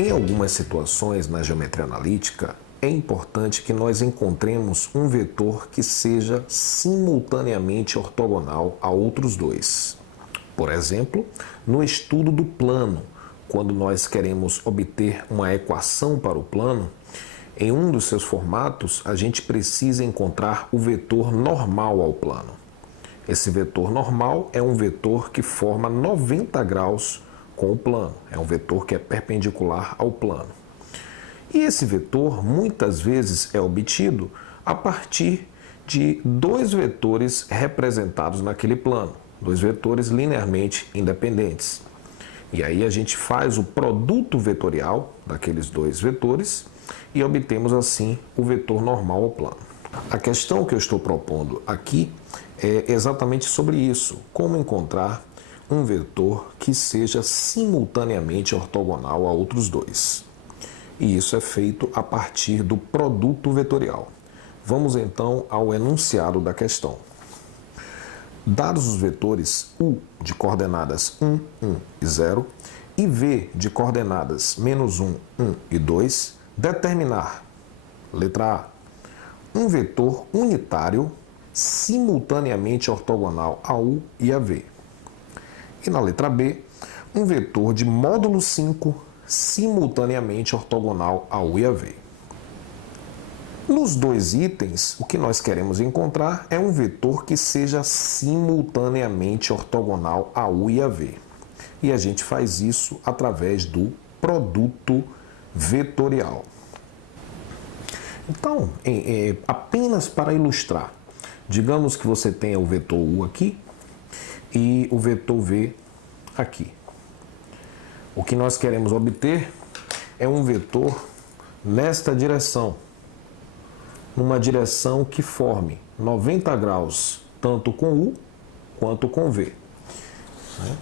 Em algumas situações na geometria analítica, é importante que nós encontremos um vetor que seja simultaneamente ortogonal a outros dois. Por exemplo, no estudo do plano, quando nós queremos obter uma equação para o plano, em um dos seus formatos, a gente precisa encontrar o vetor normal ao plano. Esse vetor normal é um vetor que forma 90 graus com o plano, é um vetor que é perpendicular ao plano. E esse vetor muitas vezes é obtido a partir de dois vetores representados naquele plano, dois vetores linearmente independentes. E aí a gente faz o produto vetorial daqueles dois vetores e obtemos assim o vetor normal ao plano. A questão que eu estou propondo aqui é exatamente sobre isso, como encontrar um vetor que seja simultaneamente ortogonal a outros dois. E isso é feito a partir do produto vetorial. Vamos então ao enunciado da questão. Dados os vetores U de coordenadas 1, 1 e 0 e V de coordenadas menos 1, 1 e 2, determinar, letra A, um vetor unitário simultaneamente ortogonal a U e a V. E na letra B, um vetor de módulo 5 simultaneamente ortogonal a U e a V. Nos dois itens, o que nós queremos encontrar é um vetor que seja simultaneamente ortogonal a U e a V. E a gente faz isso através do produto vetorial. Então, apenas para ilustrar, digamos que você tenha o vetor U aqui e o vetor V aqui. O que nós queremos obter é um vetor nesta direção, numa direção que forme 90 graus tanto com U quanto com V.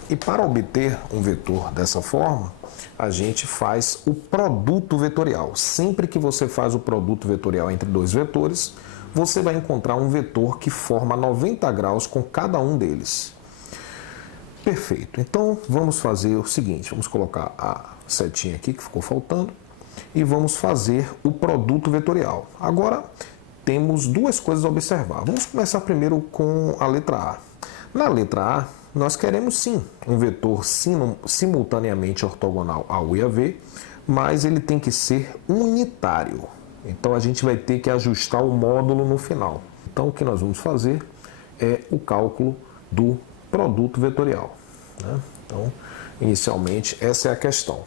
E para obter um vetor dessa forma, a gente faz o produto vetorial. Sempre que você faz o produto vetorial entre dois vetores, você vai encontrar um vetor que forma 90 graus com cada um deles. Perfeito. Então, vamos fazer o seguinte, vamos colocar a setinha aqui que ficou faltando e vamos fazer o produto vetorial. Agora, temos duas coisas a observar. Vamos começar primeiro com a letra A. Na letra A, nós queremos sim um vetor simultaneamente ortogonal a U e a V, mas ele tem que ser unitário. Então, a gente vai ter que ajustar o módulo no final. Então, o que nós vamos fazer é o cálculo do produto vetorial. Então, inicialmente, essa é a questão.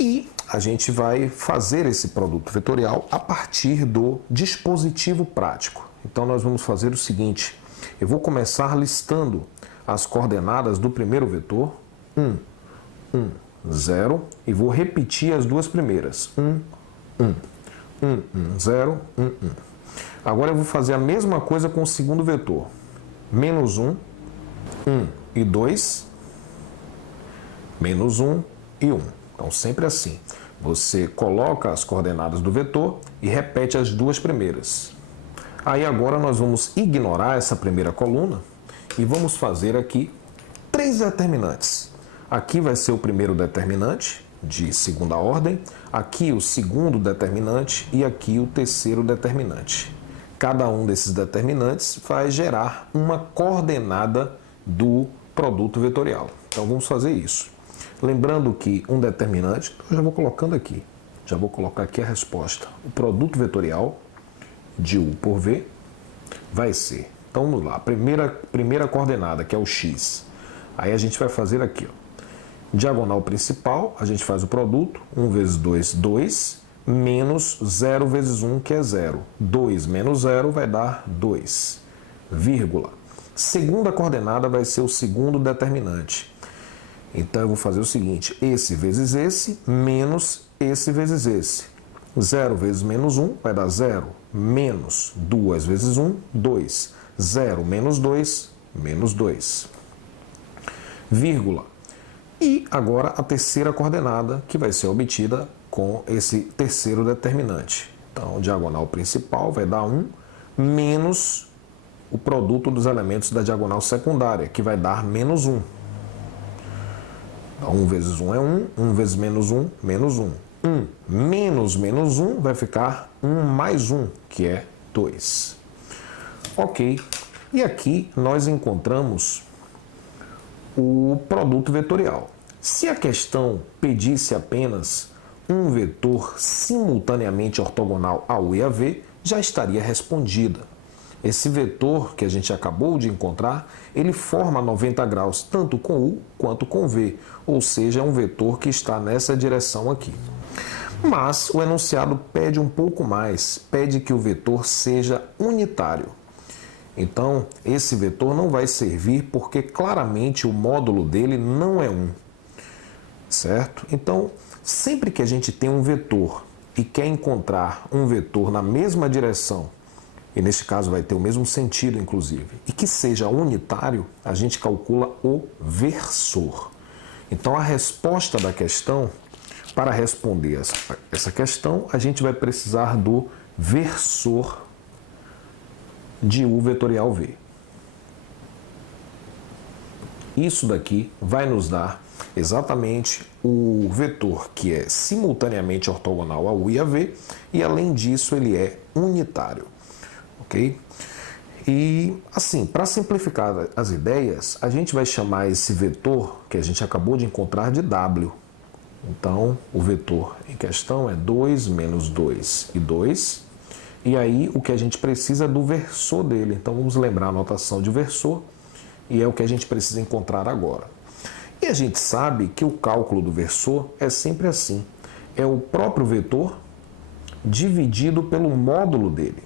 E a gente vai fazer esse produto vetorial a partir do dispositivo prático. Então, nós vamos fazer o seguinte, eu vou começar listando as coordenadas do primeiro vetor, 1, 1, 0, e vou repetir as duas primeiras, 1, 1, 1, 1, 0, 1, 1. Agora eu vou fazer a mesma coisa com o segundo vetor, menos 1, 1 e 2, menos 1 e 1. Então, sempre assim. Você coloca as coordenadas do vetor e repete as duas primeiras. Aí agora nós vamos ignorar essa primeira coluna e vamos fazer aqui três determinantes. Aqui vai ser o primeiro determinante de segunda ordem, aqui o segundo determinante e aqui o terceiro determinante. Cada um desses determinantes vai gerar uma coordenada do produto vetorial. Então vamos fazer isso. Lembrando que um determinante, eu já vou colocando aqui, já vou colocar aqui a resposta. O produto vetorial de U por V vai ser, então vamos lá, a primeira coordenada, que é o x. Aí a gente vai fazer aqui, ó, diagonal principal, a gente faz o produto, 1 vezes 2, 2, menos 0 vezes 1, que é 0. 2 menos 0 vai dar 2, vírgula. Segunda coordenada vai ser o segundo determinante. Então, eu vou fazer o seguinte, esse vezes esse, menos esse vezes esse. 0 vezes menos 1 vai dar 0, menos 2 vezes 1, 2. 0 menos 2, menos 2. Vírgula. E agora a terceira coordenada, que vai ser obtida com esse terceiro determinante. Então, diagonal principal vai dar 1, menos o produto dos elementos da diagonal secundária, que vai dar menos 1. Então, 1 vezes 1 é 1, 1 vezes menos 1, menos 1. 1 menos menos 1 vai ficar 1 mais 1, que é 2. Ok. E aqui nós encontramos o produto vetorial. Se a questão pedisse apenas um vetor simultaneamente ortogonal a U e a V, já estaria respondida. Esse vetor que a gente acabou de encontrar, ele forma 90 graus tanto com U quanto com V, ou seja, é um vetor que está nessa direção aqui. Mas o enunciado pede um pouco mais, pede que o vetor seja unitário. Então, esse vetor não vai servir porque claramente o módulo dele não é 1, certo? Então, sempre que a gente tem um vetor e quer encontrar um vetor na mesma direção, e neste caso vai ter o mesmo sentido, inclusive, e que seja unitário, a gente calcula o versor. Então, a resposta da questão, para responder essa questão, a gente vai precisar do versor de U vetorial V. Isso daqui vai nos dar exatamente o vetor que é simultaneamente ortogonal a U e a V, e além disso ele é unitário, ok? E assim, para simplificar as ideias, a gente vai chamar esse vetor que a gente acabou de encontrar de W. Então, o vetor em questão é 2 menos 2 e 2. E aí, o que a gente precisa é do versor dele. Então, vamos lembrar a notação de versor, e é o que a gente precisa encontrar agora. E a gente sabe que o cálculo do versor é sempre assim. É o próprio vetor dividido pelo módulo dele.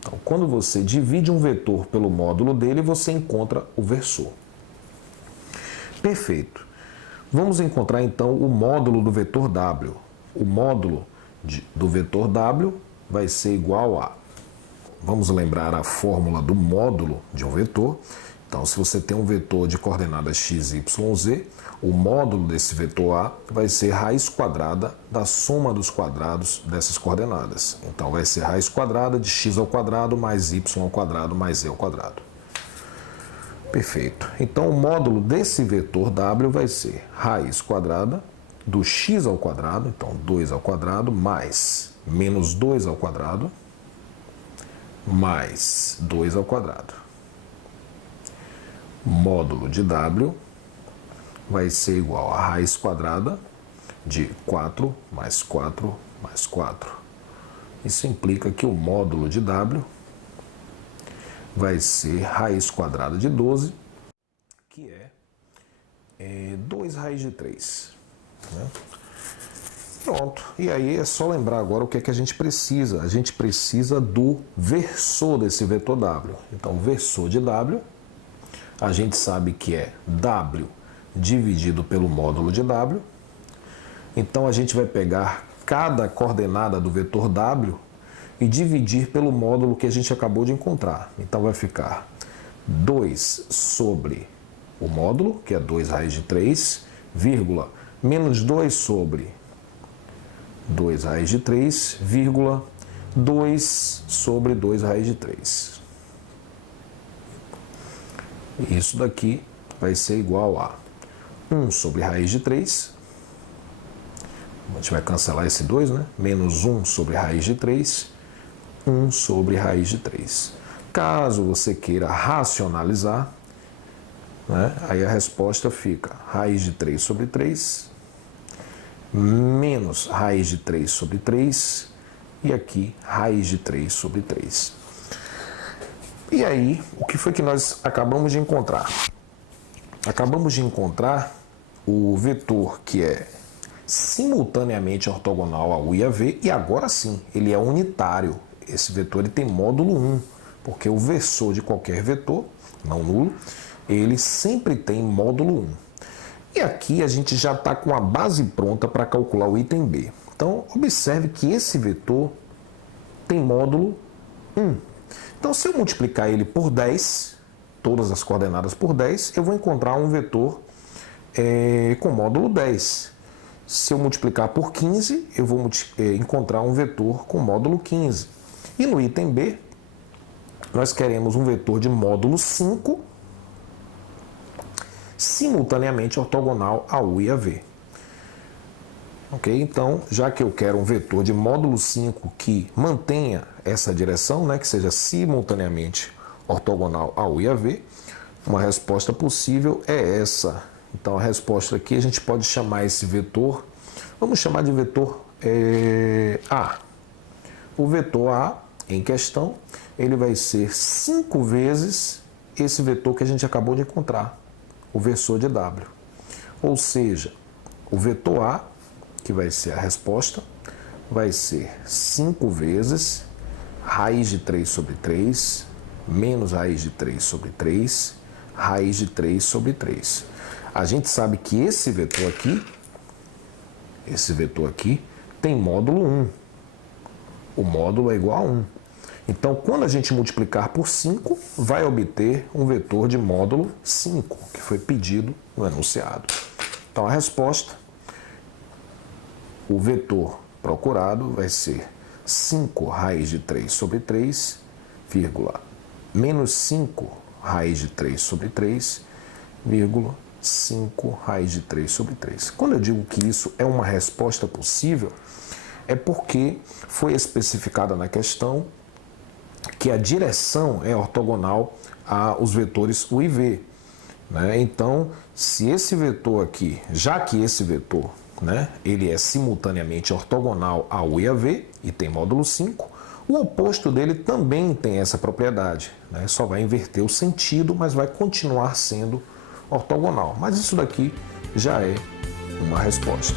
Então, quando você divide um vetor pelo módulo dele, você encontra o versor. Perfeito. Vamos encontrar, então, o módulo do vetor W. O módulo do vetor W vai ser igual a... Vamos lembrar a fórmula do módulo de um vetor. Então, se você tem um vetor de coordenadas x, y, z, o módulo desse vetor A vai ser raiz quadrada da soma dos quadrados dessas coordenadas. Então, vai ser raiz quadrada de x ao quadrado mais y ao quadrado mais z ao quadrado. Perfeito. Então, o módulo desse vetor W vai ser raiz quadrada do x ao quadrado, então 2 ao quadrado, mais menos 2 ao quadrado, mais 2 ao quadrado. Módulo de W vai ser igual a raiz quadrada de 4 mais 4 mais 4. Isso implica que o módulo de W vai ser raiz quadrada de 12, que é 2 raiz de 3. Né? Pronto. E aí é só lembrar agora o que é que a gente precisa. A gente precisa do versor desse vetor W. Então, o versor de W, a gente sabe que é W dividido pelo módulo de W. Então, a gente vai pegar cada coordenada do vetor W e dividir pelo módulo que a gente acabou de encontrar. Então, vai ficar 2 sobre o módulo, que é 2 raiz de 3, vírgula, menos 2 sobre 2 raiz de 3, vírgula, 2 sobre 2 raiz de 3. Isso daqui vai ser igual a 1 sobre raiz de 3. A gente vai cancelar esse 2, né? Menos 1 sobre raiz de 3, 1 sobre raiz de 3. Caso você queira racionalizar, né? Aí a resposta fica raiz de 3 sobre 3, menos raiz de 3 sobre 3, e aqui raiz de 3 sobre 3. E aí, o que foi que nós acabamos de encontrar? Acabamos de encontrar o vetor que é simultaneamente ortogonal a U e a V, e agora sim, ele é unitário. Esse vetor ele tem módulo 1, porque o versor de qualquer vetor, não nulo, ele sempre tem módulo 1. E aqui a gente já está com a base pronta para calcular o item B. Então, observe que esse vetor tem módulo 1. Então, se eu multiplicar ele por 10, todas as coordenadas por 10, eu vou encontrar um vetor com módulo 10. Se eu multiplicar por 15, eu vou encontrar um vetor com módulo 15. E no item B, nós queremos um vetor de módulo 5 simultaneamente ortogonal a U e a V. Ok? Então, já que eu quero um vetor de módulo 5 que mantenha essa direção, né, que seja simultaneamente ortogonal a U e a V, uma resposta possível é essa. Então, a resposta aqui a gente pode chamar esse vetor, vamos chamar de vetor A. O vetor A em questão, ele vai ser 5 vezes esse vetor que a gente acabou de encontrar, o versor de W. Ou seja, o vetor A, que vai ser a resposta, vai ser 5 vezes raiz de 3 sobre 3, menos raiz de 3 sobre 3, raiz de 3 sobre 3. A gente sabe que esse vetor aqui, tem módulo 1. O módulo é igual a 1. Então, quando a gente multiplicar por 5, vai obter um vetor de módulo 5, que foi pedido no enunciado. Então, a resposta, o vetor procurado vai ser 5 raiz de 3 sobre 3, vírgula, menos 5 raiz de 3 sobre 3, vírgula, 5 raiz de 3 sobre 3. Quando eu digo que isso é uma resposta possível, é porque foi especificada na questão que a direção é ortogonal aos vetores U e V. Né? Então, se esse vetor aqui, já que esse vetor, né, ele é simultaneamente ortogonal a U e a V, e tem módulo 5, o oposto dele também tem essa propriedade. Né? Só vai inverter o sentido, mas vai continuar sendo ortogonal. Mas isso daqui já é uma resposta.